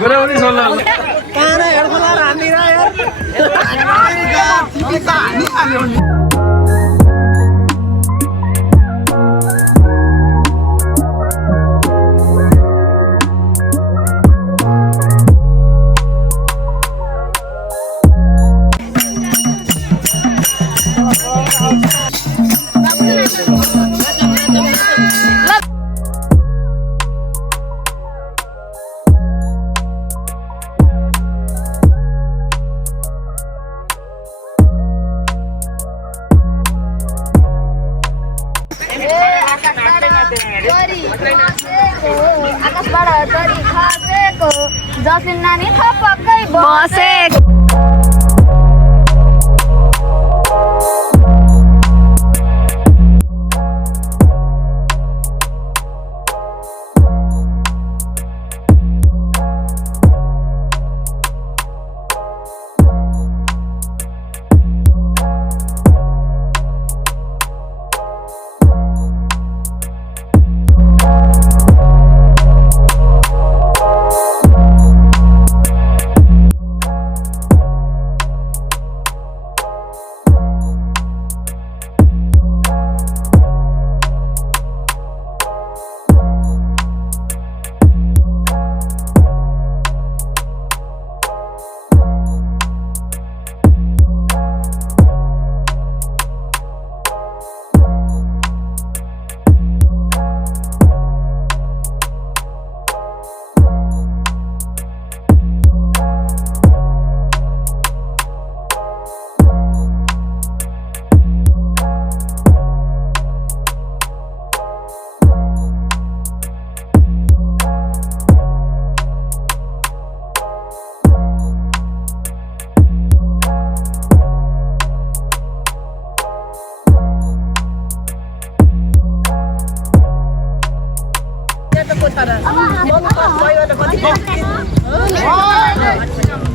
गुराउनी सोल्ला काना हेडफोन लाएर हान्दिरा यार तिमी त हानिहाल्यौ नि आकाशबाट तरी खसेको जसिन नानी थपक्कै बसेको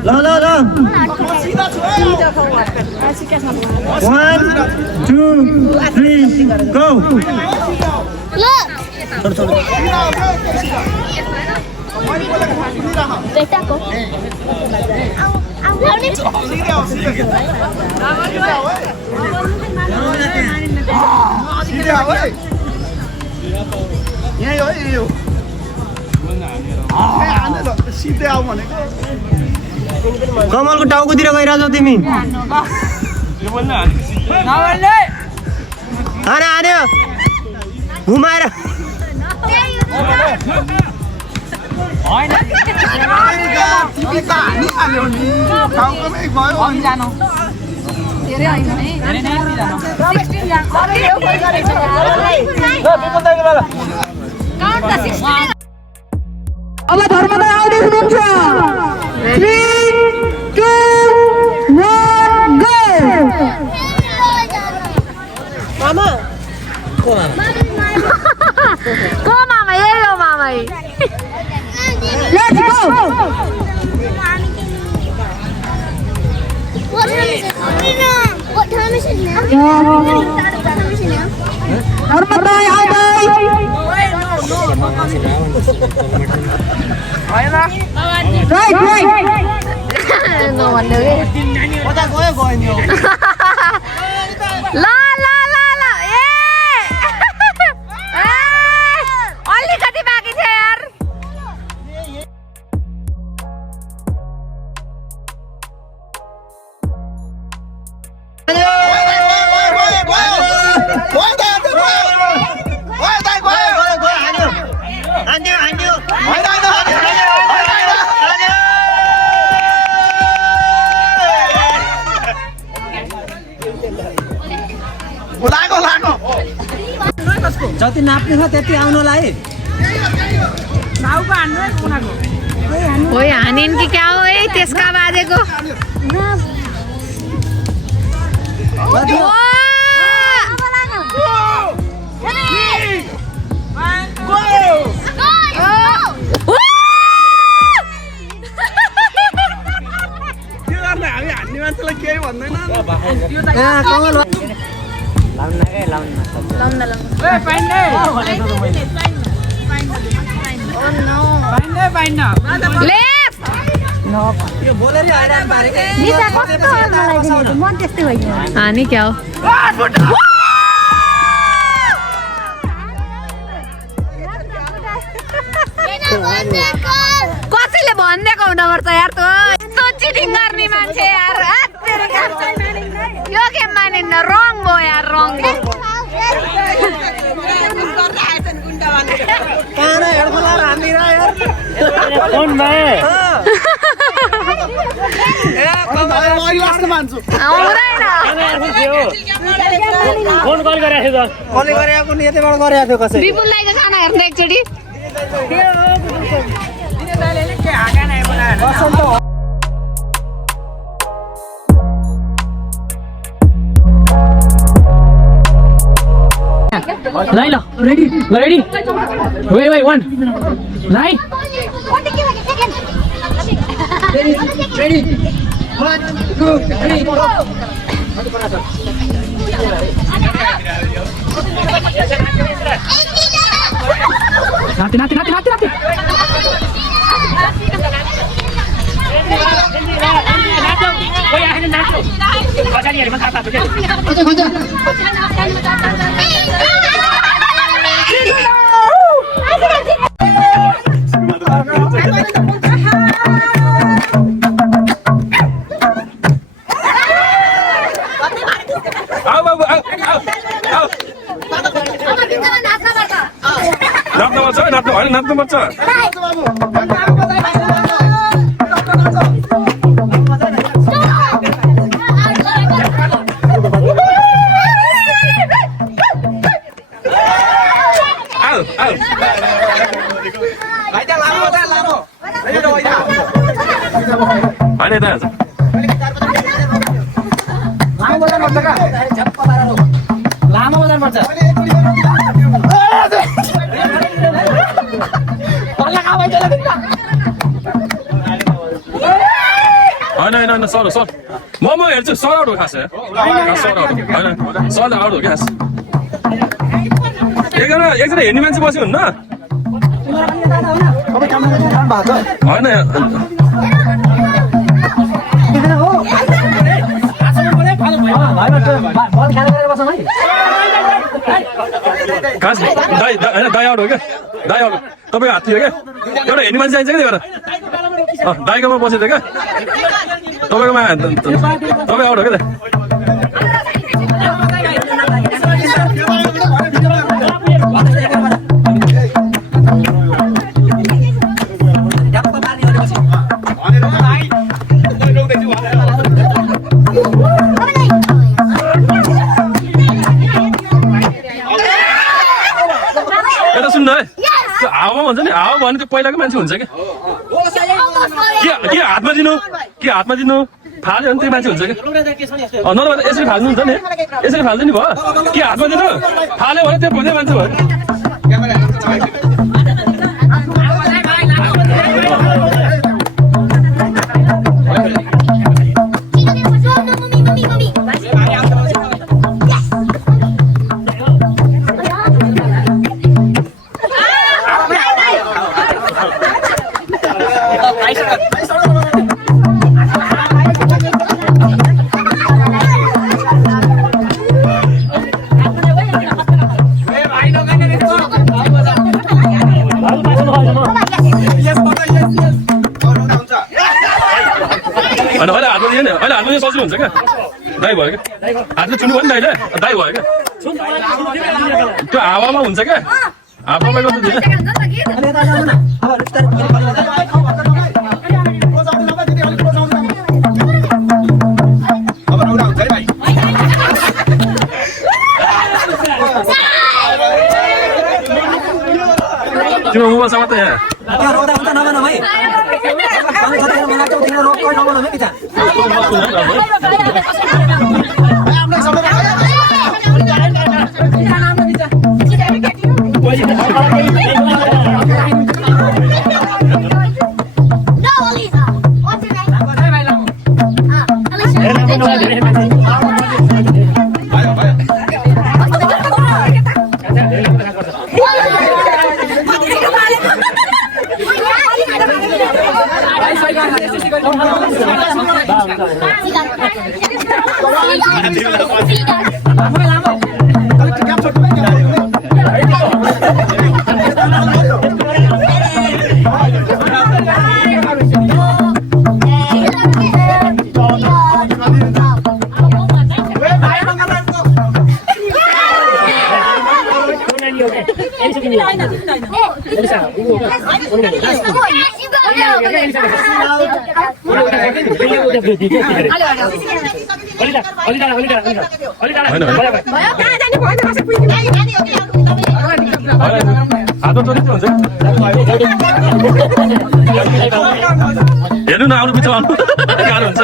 ल ल ल 1 2 3 go ल छोड छोड बेटाको यहाँ यो सिधै आऊ भनेको कमलको टाउकोतिर गइरहेछौ तिमी हाने हान्यो घुमाएर तिमी त हानिहाल्यौ नि टाउकोमै भयो अनि जानु अब धर्मदाय आउँदै हुनुहुन्छ 3 2 1 गो मामा को मामा यही हो मामा let's go What time is it now? धर्मदाय आउँदै राइट राइट No wonder. कता गयो गयो नि La la la la. अलिकति बाँकी छ यार. जति नाप्ने छ त्यति आउनलाई ओइ हानिन् कि क्या हो है त्यसका बाजेको लेफ्ट यो बोलेर हैरान पारेको निता कस्तो मलाई दिने मन त्यस्तै होइन अनि क्या हो कसैले भनिदिएको हुनुपर्छ यार त यस्तो चिटिङ गर्ने मान्छे यार यो गेम मानिन्न रङ भयो यार रङ कहाँ हेडफोन लाएर हान्दिरा यार आउँदैन फोन कल गरेको नि यतिबाट गरेको थियो कसै विपुल दाइको खाना हेर्नु एकचोटि Rai lo, ready, ready. Wait, one. Rai. Ready. 1, 2, 3, go. Nanti. नाच्नु पर्छ लामो बजाउनु पर्छ होइन सर म हेर्छु सर आउट हो खास सर आउट होइन सर आउट हो खास एकजना हेर्ने मान्छे बस्यो हुन्न खास दाइ आउट हो क्या दाइ आउट तपाईँको हात थियो क्या एउटा हेर्ने मान्छे चाहिन्छ क्या एउटा दाइकोमा बसेको थियो क्या तपाईँकोमा तपाईँ आउट हो क्या यता सुन्नु है हावा भन्छ नि हावा भने त्यो पहिलाको मान्छे हुन्छ के हातमा दिनु फाल्यो भने त्यो मान्छे हुन्छ क्या नभए यसरी फाल्नु हुन्छ नि यसरी फाल्छ नि भयो के हातमा दिनु फाल्यो भने त्यो भोलि मान्छे भयो अनि अहिले हातमा दियो नि अहिले हातमा दियो सजिलो हुन्छ क्या दाइ भयो क्या हातले छुनु पनि दाइले दाइ भयो क्या त्यो हावामा हुन्छ क्या हावामा गर्नु तिम्रो मोबाइलसँग त यहाँ रोदा उता नभन भाइ रोक नभन कि त हेर्नु न आउनु पछि गाह्रो हुन्छ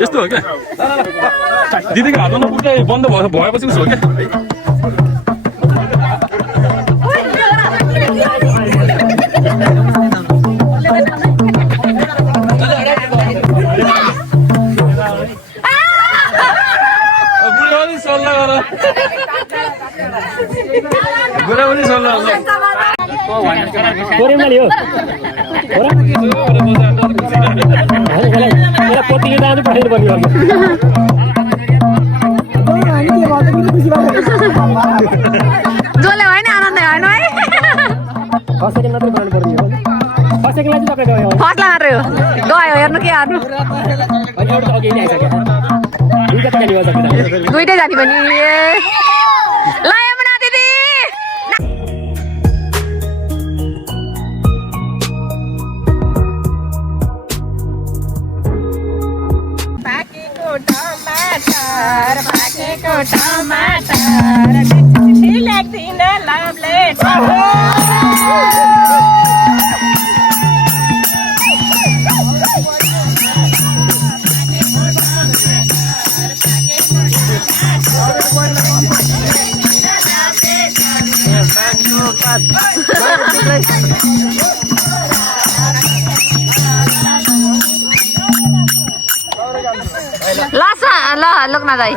यस्तो हो क्या दिदीको हातमा नपुग्दै बन्द भएपछि उसो हो क्या बुढा पनि सल्लाह जसले होइन आनन्दै होइन है फर्स्टलाई मात्रै हो गयो हेर्नु के हार्नु दुइटै जाने पनि ल यमुना दिदी पाकेको टमाटर लाग्दिन लाभले लासा ल लोकना दाइ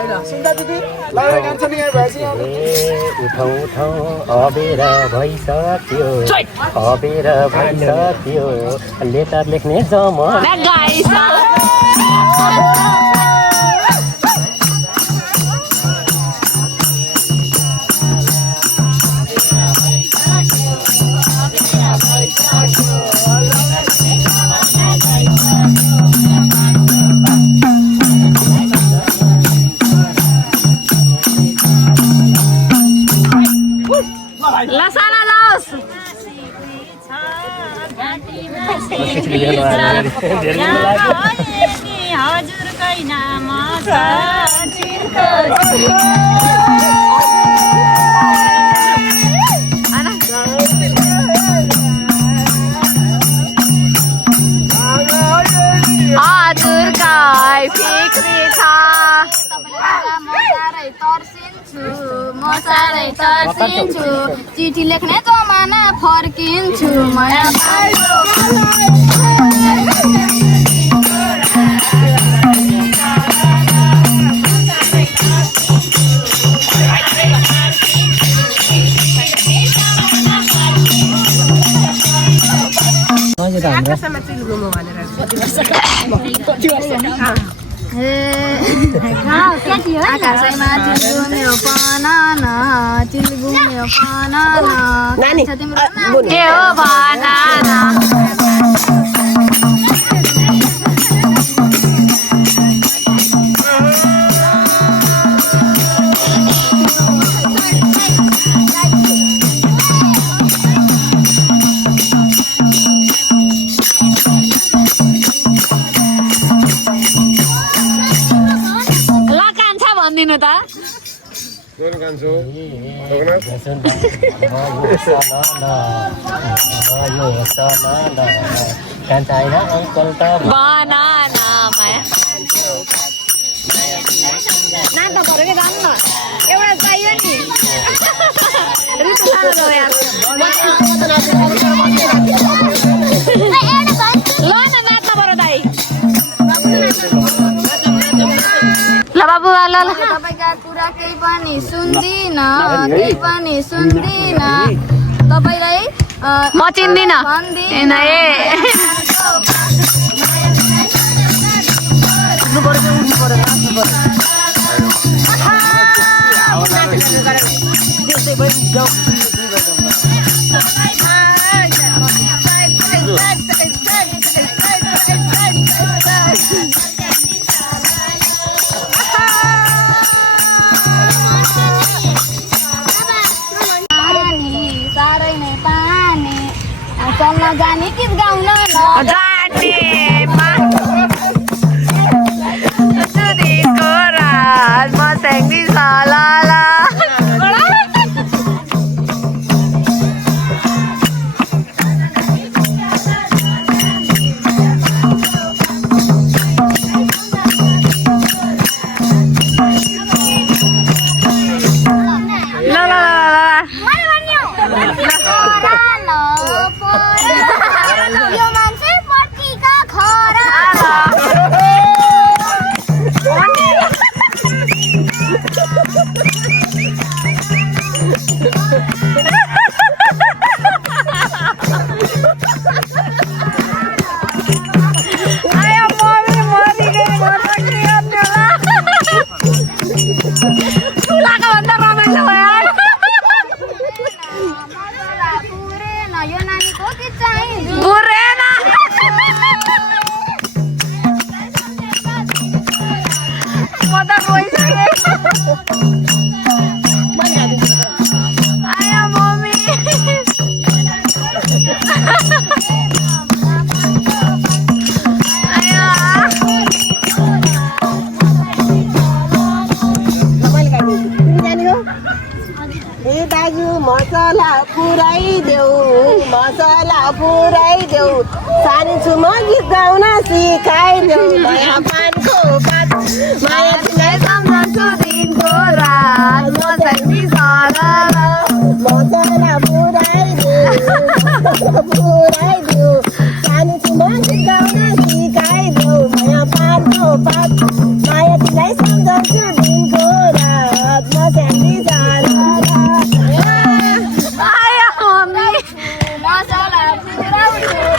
उठाउ अबेर भइसक्यो लेटर लेख्ने लसाना लाओस् हजुरकै नाम हजुरकै फिक्री छ म साह्रै तर्सिन्छु चिठी लेख्ने जमाना फर्किन्छु आकाशैमा चिल्गुम्यो बनाना चिल्गुम्यो बनाना के हो बनाना बनानामा नाच्न पर्यो कि जान्न एउटा चाहियो नि ऋतु सानो जाऊ यार ल न नाच्न पर्यो दाइ ल बाबु ल ल तपाईका कुरा केही पनि सुन्दिन केही पनि सुन्दिन तपाईलाई म चिन्दिन साह्रै नै पानी चल्न जाने गीत गाउन जाने सुदिनको रात म स्याङ्दी सलाला यो मान्छे पट्टीका खरा यो नानीको के चाहिँ दाजु मसला पुऱ्याइदेऊ सानी छु म गीत गाउन सिकाइदेऊ नयाँ पानको पात माया तिमीलाई सम्झन्छु दिनको रात म स्याङ्दी सलाला मसला पुऱ्याइदेऊ सानी छु म गीत गाउन सिकाइदेऊ नयाँ पानको पात माया तिमीलाई सम्झन्छु दिनको रात म स्याङ्दी सलाला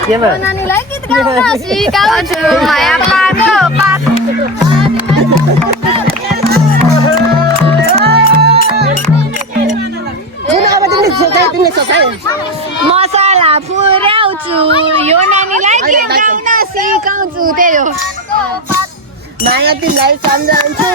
नानीलाई गीत गाउन सिकाउँछु माया पाको पात मसला पुर्याउँछु यो नानीलाई गीत गाउन सिकाउँछु त्यही हो माया तिमीलाई सम्झन्छु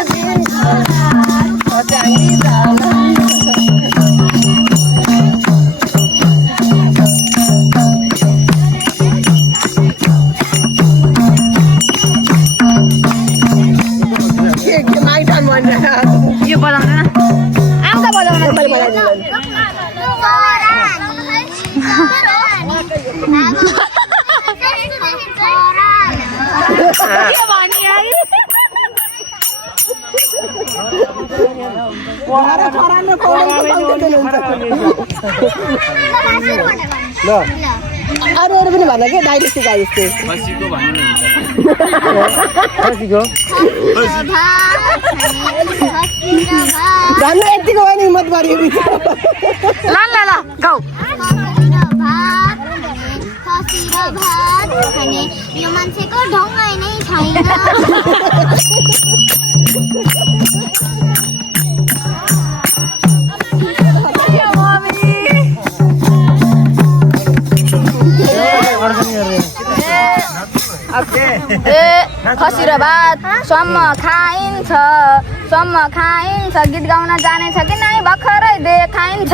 यो बजाउँदैन आउँछ बजाउन के भन्ने यार अरू पनि भन्दा के दाइले सिकाए जस्तै भन्नु यतिको भने हिम्मत गऱ्यो ल गाउ यो मान्छेको ढङ्गै नै छैन खसी र भात सम्म खाइन्छ गीत गाउन जानेछ कि नै भर्खरै देखाइन्छ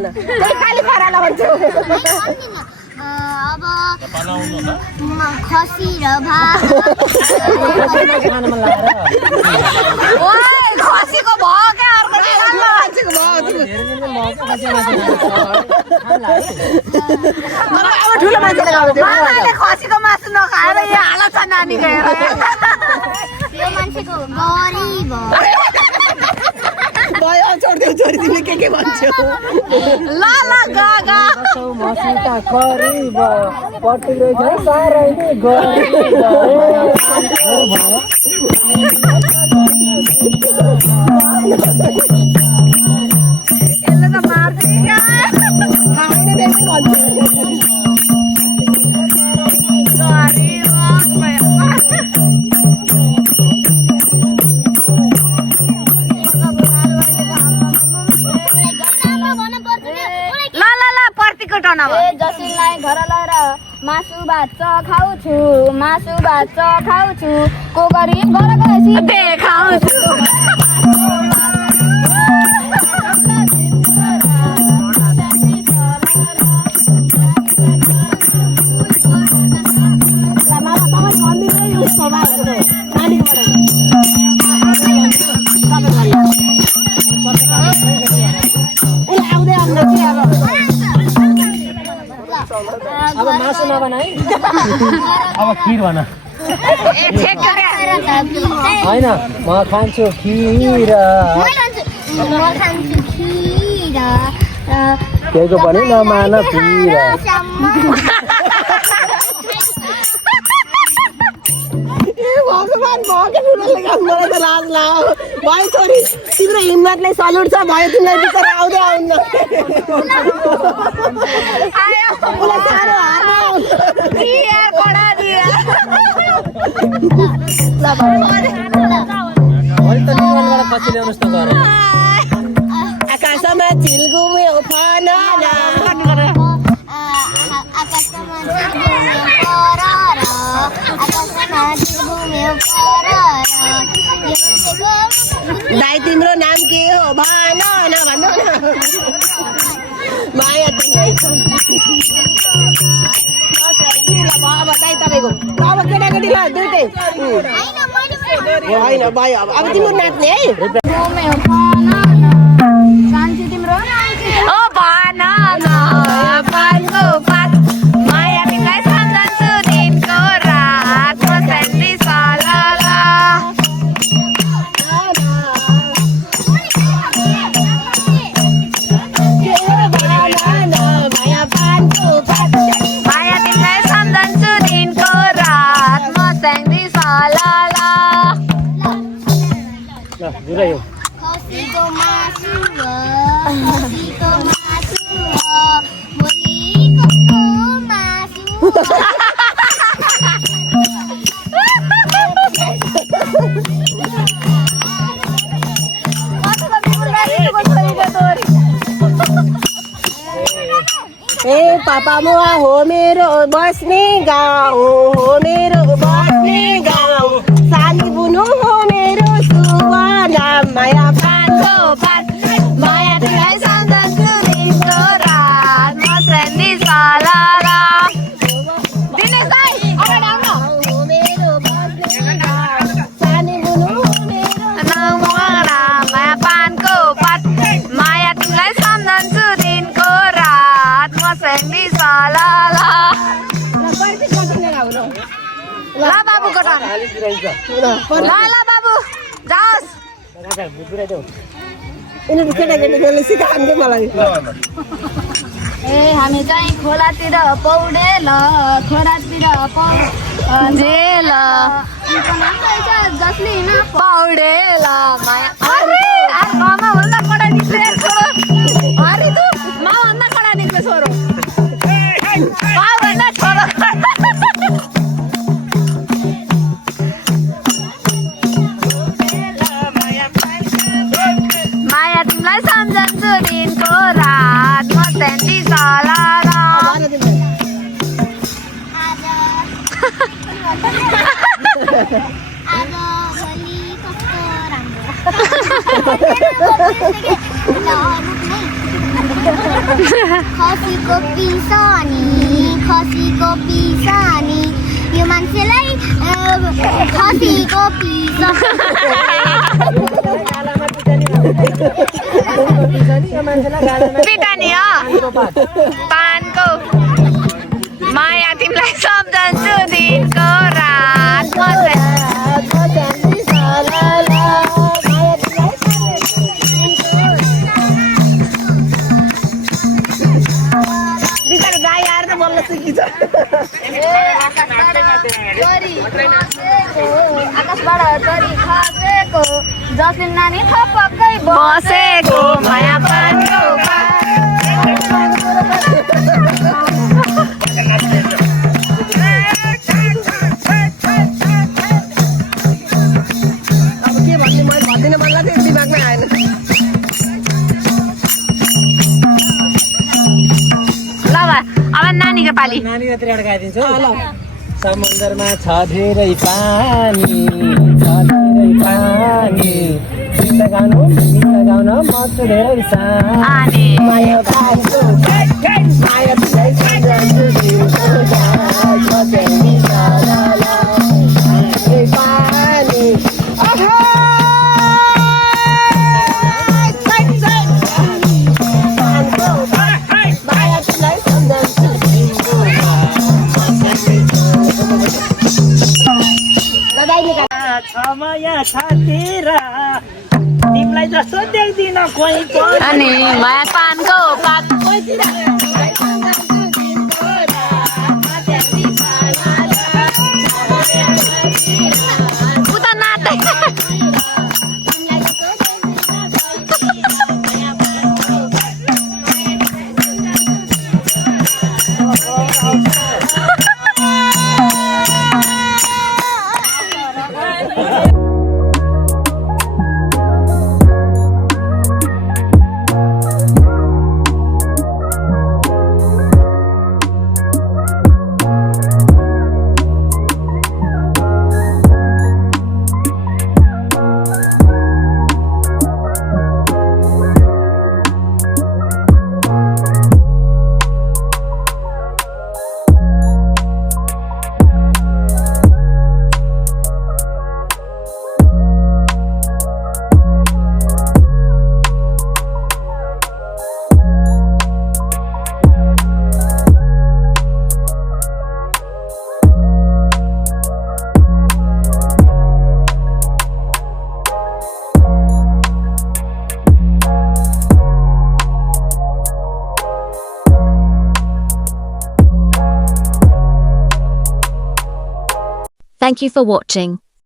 भन खाली खराला भन्छु अब खसी र भात ओए खसीको भयो क्या अर्को मान्छेको भयो अब ठुलो मान्छेले गाउँछ मामाले खसीको मासु नखाएर यहाँ हालत छ नानी गएर यो मान्छेको गरिब भयो छोडिदेऊ छोरी तिमीले के भन्छौ ल ल गा मसिता करिब पटिलो छ सारै गरिब यसले त मार्छ क्या जसलाई घर लगाएर मासु भात खाउँछु को गरिब घर गएपछि देखाउँछु अब मासु नबनाई अब खिर बना होइन म खान्छु खिर केको पनि नमान खिर भगवान् भएकै ठुलोले काम मलाई त लाज लाग्यो भयो छोरी तिम्रो हिम्मतलाई सल्युट छ भयो तिमीलाई बिचरा आउँदै आउन्न उसलाई साह्रो हार्नु पछि ल्याउनुहोस् न गएर आकाशमा चिल घुम्यो फनाना दाइ तिम्रो नाम के हो भन न भन्नु न माया तिमीलाई अब दाइ तपाईँको अब केटाकेटी ल दुइटै होइन भयो अब तिम्रो नाच्ने है ओ भन न पाँचको पात माया तिमीलाई सम्झन्छु दिनको रात म सेन्डी सलाला माया तिमीलाई सम्झन्छु दिनको रात म सेन्डी सलाला ल जुरायो खसीको मासु खसीको मासु भोलिको मासु ए पापा मुआ हो मेरो बस्ने गाउँ हो मेरो बस्ने गाउँ साली बुनु हो मेरो सुवाना माया पानको पात माया तिमीलाई सम्झन्छु दिनको रात म सेन्डी सलाला दिनेश दाइ अगाडि आउनु हो मेरो बस्ने गाउँ साली बुनु हो मेरो नमरा माया पानको पात माया तिमीलाई सम्झन्छु दिनको रात म सेन्डी सलाला ल बाबु कटान ल बाबु जाओस् यिनीहरू केटाकेटीले सिकाउँछ मलाई ए हामी चाहिँ खोलातिर पौडेल खोलातिर जेल जसले पौडेल माया अरे मामा भन्दा कडा निक्ले छोरो अरे तू मामा भन्दा कडा निक्ले छोरो मामा भन्दा छोरो माया तिमीलाई सम्झन्छु दिनको रात म सेन्डी सलाला आज भोलि कस्तो राम्रो खसीको पिसानी यो मान्छेलाई खसीको पिसा पिटानी हो पानको माया तिमीलाई सम्झन्छु दिनको रात बिचारा गाई आएर त बोल्न सिकिन्छ आकाशबाट चरी खसेको जसले नानी थपक्कै बसेको माया पानको अब के भन्ने मैले भन्दिनँ मलाई चाहिँ दिमागमा आएन ल अब नानीको पाली नानी यत्र एउटा गाइदिन्छु समुद्रमा छ धेरै पानी गीत गाउन म छु धेरै आने माया पाएको माया तिमीलाई सम्झन्छु दिनको रात बसेनी सरला पानी माया तिमीलाई सम्झन्छु दिनको माया छातिर तिमीलाई जस्तो देख्दिन कोही अनि माया पानको पात उता नाच्दै Thank you for watching.